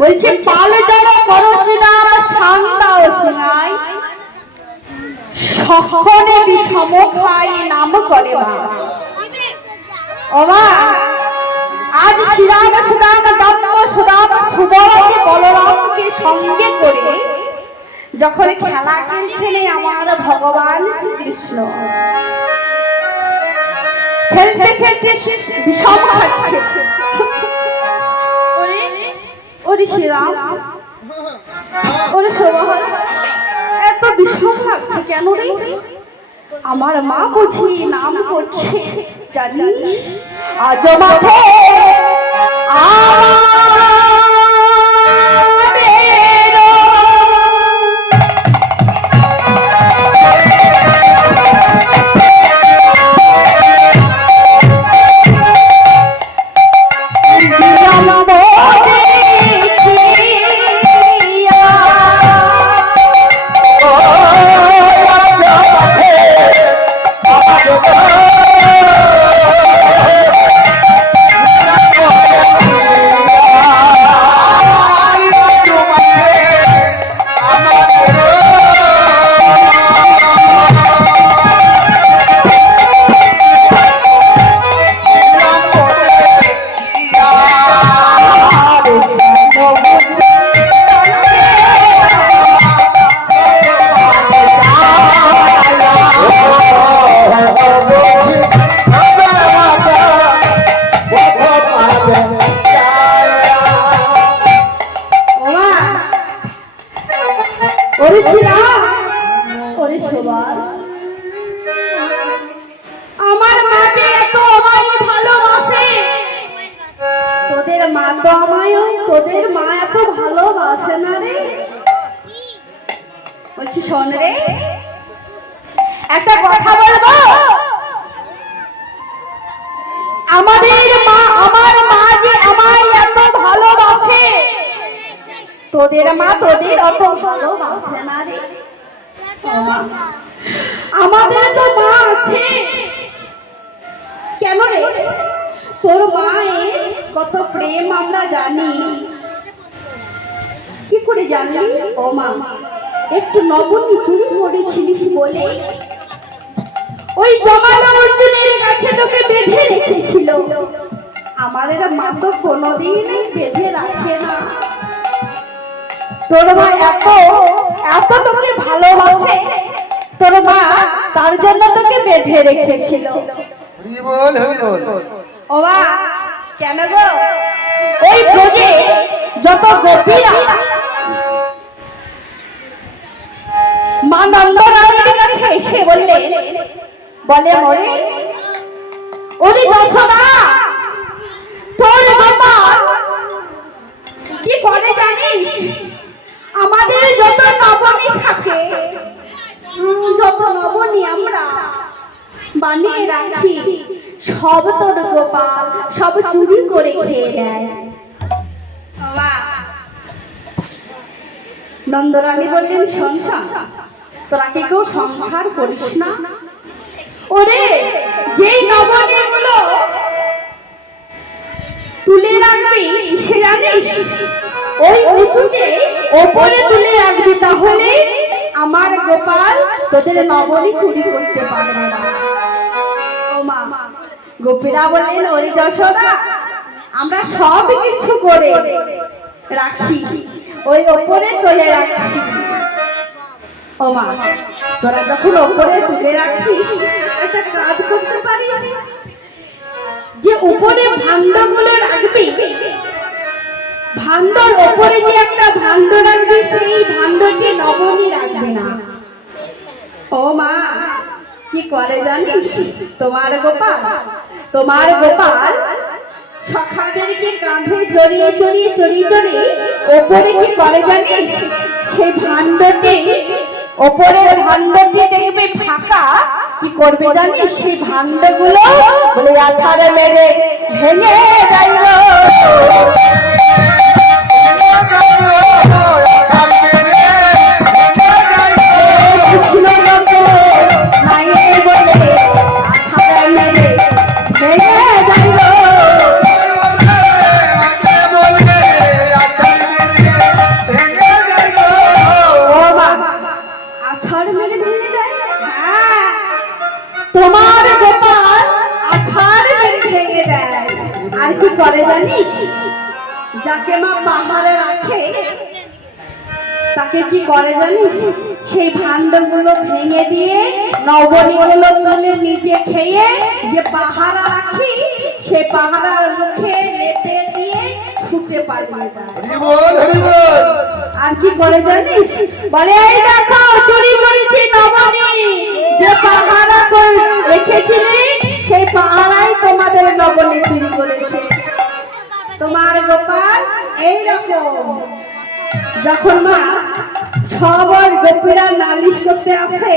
বলছে, পালে পাল জড় করসিনাম শান্তাও সিনাই। সহনে বিষম খাই নাম করে ও আজ শ্রীরাম সুদাম দত্ত সুদাম সুবরকে বলরামকে সঙ্গে করে যখন খেলা খেলছিলেন আমার ভগবান কৃষ্ণ। খেলতে খেলতে বিষম খাচ্ছে। ওরে শ্রীরাম ওরে সোহন এত বিষম লাগছে কেন রে? আমার মা বুঝি নাম করছে, জানিস? আজ মাঠে আমাদের ওরে ওরে আমার মাকে এত আমায় ভালোবাসে। তোদের মা তো আমায় তোদের মা এত ভালোবাসে না রে। বলছি শোন রে। একটা কথা বলব? আমাদের মা আমার মা যে আমায় এত ভালোবাসে তোদের মা তোদের অত ভালোবাসে না রে আমাদের তো মা আছে। কেন রে? তোর মায়ের কত প্রেম আমরা জানি। কি করে জানলি? ও মা, একটু নবনী চুরি করেছিলিস বলে ওই জমানো অর্জুনের কাছে তোকে বেঁধে রেখেছিল। আমাদের মা তো কোনোদিন বেঁধে রাখে না। তোর মা এত এত তোকে ভালোবাসে। তোর মা তার জন্য তোকে বেঁধে রেখেছিল। ও মা কেন গো? ওই ব্রজে যত গোপীরা মা নন্দরানীর কাছে এসে বললে বলে মরে ওরে যশোদা তোর গোপাল কি করে জানিস? আমাদের যত নবনী থাকে যত নবনী আমরা বানিয়ে রাখি সব তোর গোপাল সব চুরি করে খেয়ে নেয়। নন্দরানী বললেন সংসার তোরা কি কেউ সংসার করিস না? ওরে যেই নবনী গুলো তুলে রাখবি সে জানিস ওই উঁচুতে ওপরে তুলে রাখবি তাহলে আমার গোপাল তোদের নবনী চুরি করতে পারবে না। গোপীরা বলেন ওরে যশোদা, আমরা সব কিছু করে রাখি। ওই ওপরে তুলে রাখি ও মা, তোরা যখন ওপরে তুলে রাখিস, একটা কাজ করতে পারিস? যে উপরে ভান্ডগুলো রাখবি ভান্ডর ওপরে যে একটা ভান্ড রাখবে সেই ভান্ডকে নবনী রাখবে না। ও মা, কি করে জানিস? তোমার গোপাল তোমার গোপাল সখাদেরকে কাঁধে জড়িয়ে জড়িয়ে জড়িয়ে জড়িয়ে ওপরে কি করে জানিস? সেই ভান্ডকে ওপরের ভান্ডকে দেখবে ফাঁকা। কি করবে জানিস? সেই ভান্ডগুলো বলে আছাড়ে মেরে ভেঙে যাইল। তোমার গোপাল আঠার যদি ভেঙে দেয়। আর কি করে জানিস? যাকে মা পাহাড়ে রাখে, তাকে কি করে জানিস? সেই ভাণ্ডগুলো ভেঙে দিয়ে নবনীগুলো তুলে নিজে খেয়ে যে পাহারা রাখি, সে পাহারার মুখে লেপে দিয়ে ছুটে পারবে আর কি করে জানিস? বলে এই দেখো চুরি করেছি নবনী যে পাহারা করে রেখেছিলি সেই পাহারাই তোমাদের নবনী চুরি করেছে। তোমার গোপাল এইরকম। যখন মা সবার গোপীরা নালিশ করতে আসে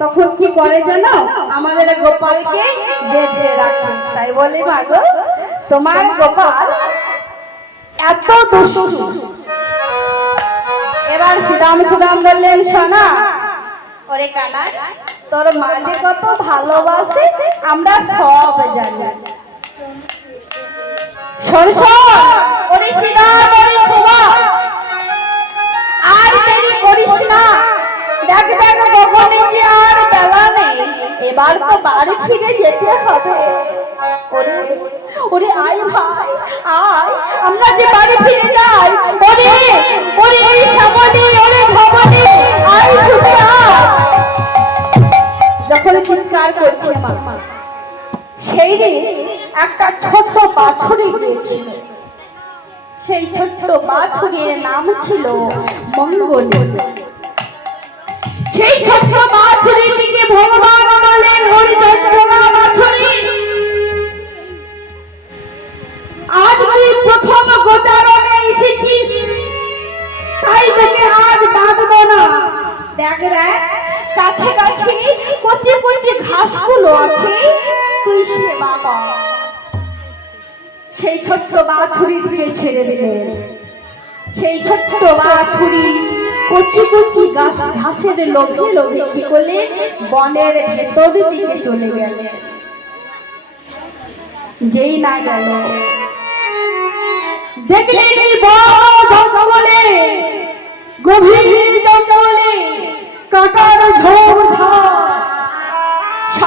তখন কি করে জানো? আমাদের গোপালকে বেঁধে রাখে। তাই বলে মা তোমার গোপাল এত দুষ্টু এবার শ্রীরাম শ্রীরাম বললেন শোনা। ওরে কানা তোর মাকে কত ভালোবাসে, আমরা সব জানি। আর এবার তো বাড়ি ফিরে যেতে হবে। ওরে আয় ভাই আয়। আমরা যে বাড়ি ফিরে যাই, ওরে ওরে সাবনি ওরে ভবানি, আয় ছুটে যখন চিৎকার করছে মা, সেই দিন একটা ছোট্ট বাছুরি গিয়েছিল। সেই ছোট্ট বাছুরের নাম ছিল মঙ্গল। সেই ছোট্ট সেই ছোট্ট বাছুরিকে ছেড়ে দিলেন সেই ছোট্ট বাছুরি কচি কচি গাছ ঘাসের লোভে লোভে কি করলে? বনের ভেতর দিকে চলে গেলেন যেই না গেল। দেখলেন জঙ্গলে, গভীর জঙ্গলে কাটার ঝোড় ধার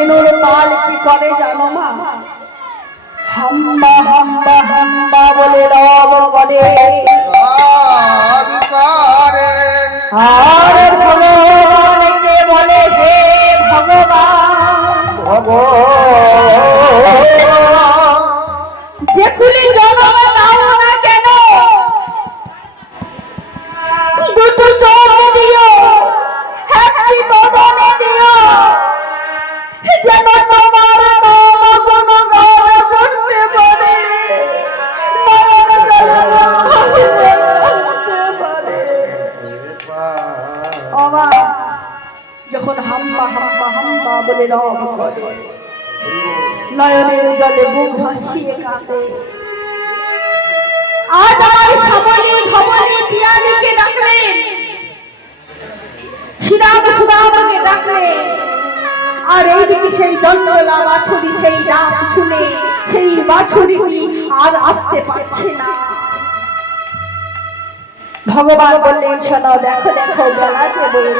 ধেনুর পাল কি করে জানো মা? হাম্বা হাম্বা হাম্বা বলে রব বলে। আর ভগবানকে বলে হে ভগবান। ভগবান। যখন হাম্বা হাম্বা হাম্বা বলে রব করে। নয়নের জলে বুক ভাসিয়ে কাঁদে আজ আমার সামনে ভবনে পিয়ালিকে ডাকলেন। শ্রীরাম সুরামকে ডাকলেন। আর এইদিকে সেই দণ্ডলা বাছুরি, সেই ডাক শুনে সেই বাছুরিগুলি আর আসতে পারছে না। ভগবান বললেন, শোনো, দেখো দেখো বেলাতে বলে